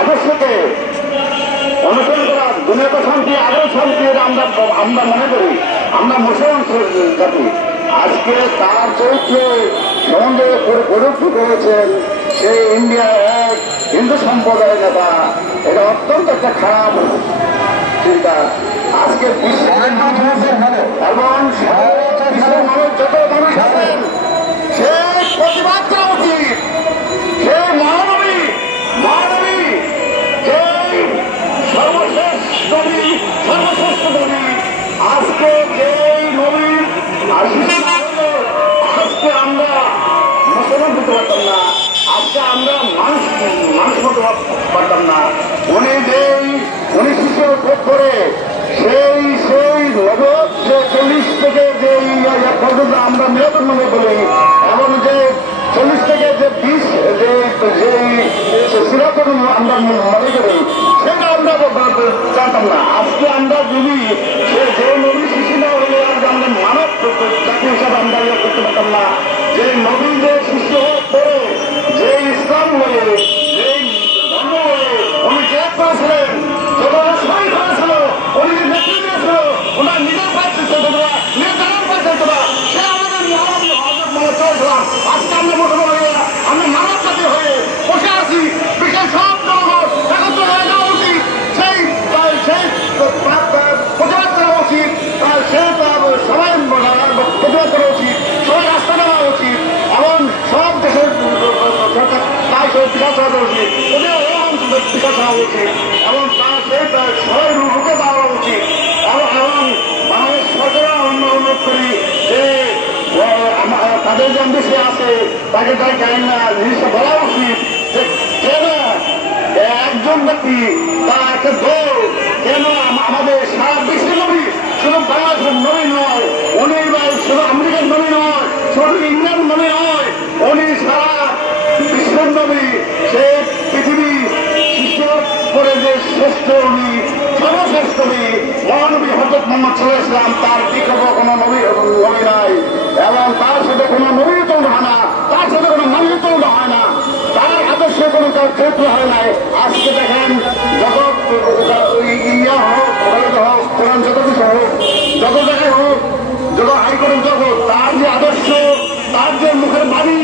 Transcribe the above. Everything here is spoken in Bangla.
আদর্শকে অনুসরণ করা দুনিয়াতে শান্তি আরো শান্তি আমরা মনে করি। আমরা মুসলমান জাতি আজকে তার চরিত্রে সম্বন্ধে পরিবর্তন করেছেন সেই ইন্ডিয়া এক হিন্দু সম্প্রদায়ের নেতা। এটা অত্যন্ত একটা খারাপ চিন্তা। আজকে এবং যত মানুষ আছেন সে প্রতিবাদ করা উচিত। সে মহানবী যে সর্বশ্রেষ্ঠ নবী আজকে যেই নবী আজকে আমরা মুসলমান হতে পারতাম না, আজকে আমরা মানুষ হতে পারতাম না। উনি শিশু করে সেই নবদ যে 40 থেকে যে পর্যন্ত আমরা নিরাপদ মনে বলি এবং যে 40 থেকে যে 20 যে সিরাপদ আমরা মনে করি সেটা আমরা জানতাম না। আজকে আমরা যদি যে নবী শিশু না হলে আমরা মানব জাতি হিসাবে আমরা করতে পারতাম না। যে নবী যে শিশু করে যে ইসলাম হয়ে যে ধর্ম হয়ে উনি ত্যাগ করেছিলেন, সবাই করেছিল, উনি যে নেতৃত্ব দিয়েছিল ওনার নিজের পাইছে নিজের জানার পাইছে সে আমাদের মহানবী হযরত মুহাম্মদ সাল্লাল্লাহু আলাইহি ওয়াসাল্লাম। আজকে আমরা মুসলমান হয়ে আমরা মানব জাতি হয়ে বসে আছি। বিশেষ সব জনগণ একত্র হয়ে যাওয়া উচিত, সেই প্রতিবাদ করা উচিত, সবাই প্রতিবাদ করা উচিত, সবাই রাস্তা নেওয়া উচিত এবং সব দেশের বিকাশ হওয়া উচিত, বিকাশ হওয়া উচিত এবং তার সেই সবাই রুখে দেওয়া উচিত এবং বাংলাদেশ সরকার অনুরোধ করি যে তাদের যে বিষয় আছে তাকে তাই জানেন না জিনিসটা বলা উচিত যে কেন একজন ব্যক্তি তার একটা দল কেন আমাদের সারা বিশ্বের নবী শুধু বাংলাদেশের নবী নয়, উনি শুধু আমেরিকার নবী নয়, শুধু ইংল্যান্ড নবী নয়, উনি সারা বিশ্বের নবী। সে পৃথিবী সৃষ্টি করে যে শ্রেষ্ঠ নবী সর্বশ্রেষ্ঠ নবী মহানবী হযরত মুহাম্মদ সাল্লাল্লাহু আলাইহি ওয়াসাল্লাম, তার বিকল্প কোনো নবী নাই এবং তার সাথে কোনো নবী তুলনা হয় না, তার সাথে কোনো মানুষ তুলনা হয় না, তার আদর্শে কোনো চরিত্র হয় নাই। আজকে দেখেন জগৎ ইয়া হোক হোক কোরআন যত কিছু হোক যত জায়গায় হোক যত হাইকোর্টের জগৎ তার যে আদর্শ তার যে মুখের বাণী